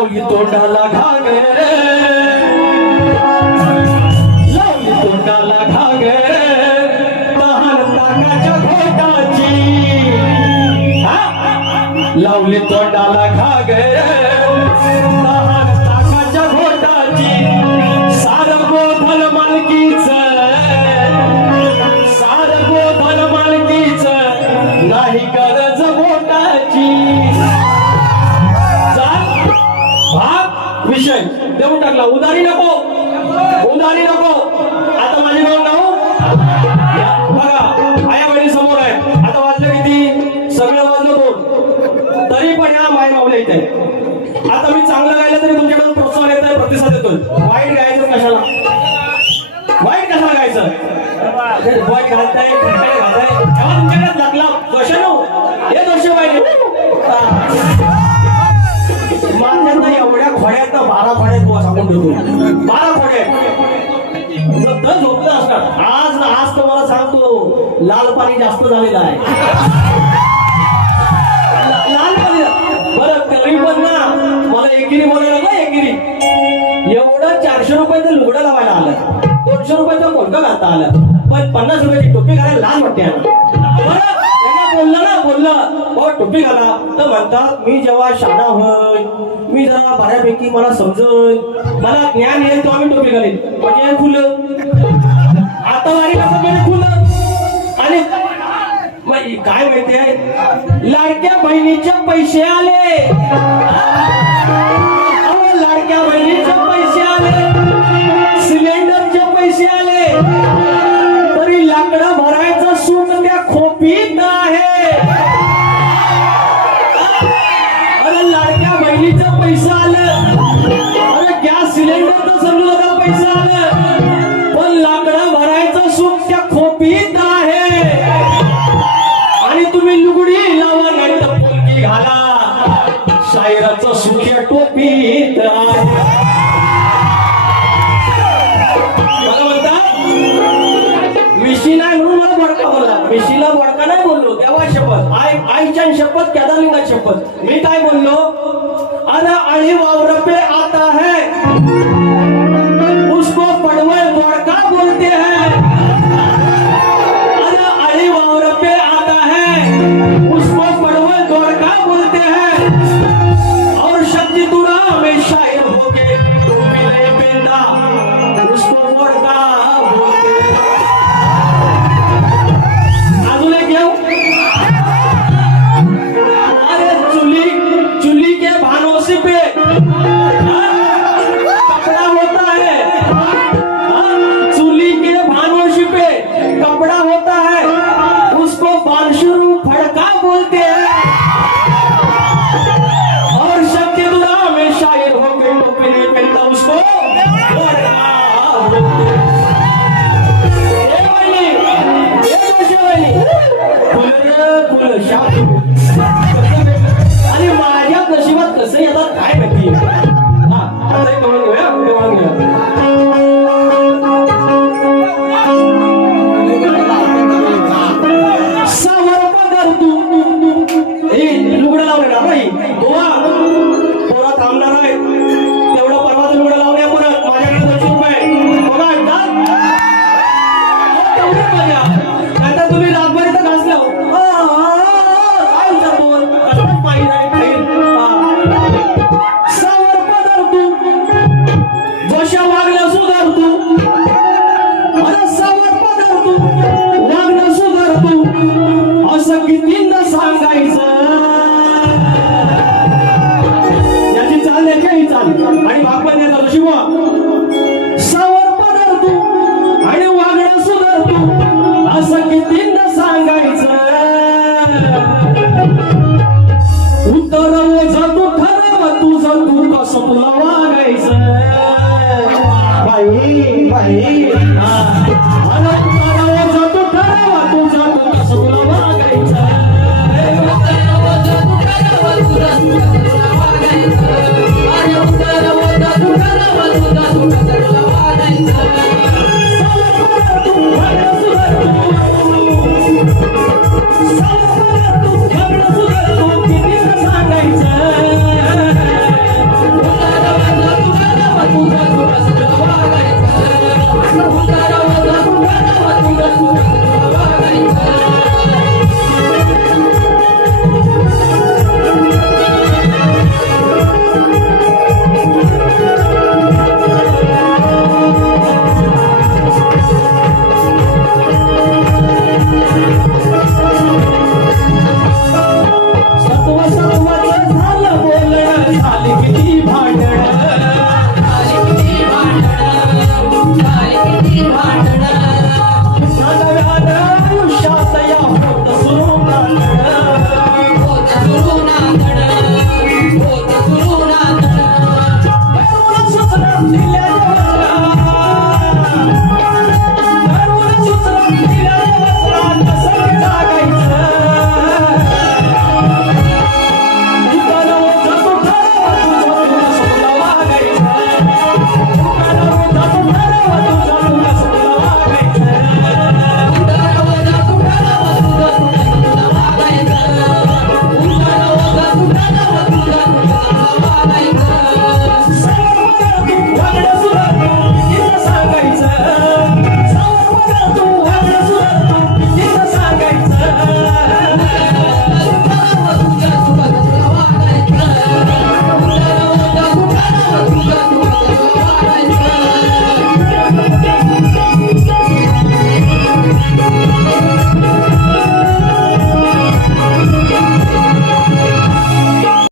लावली तोंडाला घागर लावली तोंडाला घागर तहान ताकाच्या घोटाची. लावली तोंडाला घागर तहान ताकाच्या घोटाची. सार गोधल मालकीच इथे. आता मी चांगलं गायलं तरी तुमच्याकडून प्रोत्साहन येत आहे प्रतिसाद येतोय. वाईट गायचं कशाला? वाईट कशाला गायचं? वाईट घालताय क्रिकेट घालताय. तेव्हा तुमच्याकडे लागला. कशानो हे दोष वाईट. माझ्या एवढ्या खोड्यात ना बारा खोड्यात बुवा सांगून ठेवतो. बारा खोड्यात तर झोपलं असणार. आज ना आज तुम्हाला सांगतो लाल पाणी जास्त झालेलं आहे. एकिरी बोलायला ना एकिरी एवढं चारशे रुपयाचं लुगडं लावायला आलं. दोनशे रुपयाचं कोणतं घालता आलं. पण पन्नास रुपयाची टोपी घालायला लहान वाटते बोललं ना बोललं. बाबा टोपी घाला. तर म्हणतात मी जेव्हा शाळा होय मी जरा बऱ्यापैकी मला समजल मला ज्ञान येईल तेव्हा मी टोपी घालीन. म्हणजे फुलं आता वारी कसं म्हणजे खुलं. आणि काय माहितीये लाडक्या बहिणीचे पैसे आले. तरी लाकड भरायचं सुख त्या खोपीत आहे. अरे लाडक्या बहिणीचं पैसा आलं. अरे गॅस सिलेंडरचं समजू नका पैसा आलं. पण लाकड भरायचं सुख त्या खोपीत आहे. आणि तुम्ही लुगडी लावा नाही तर घाला. शायराचं सुख्या टोपीत आहे. बडका बोलला नाही बोललो देवा शपथ. आई आईच्या शपथ केदारलिंगा शपथ. मी काय बोललो? अरे आणि वावरपे आता है. a la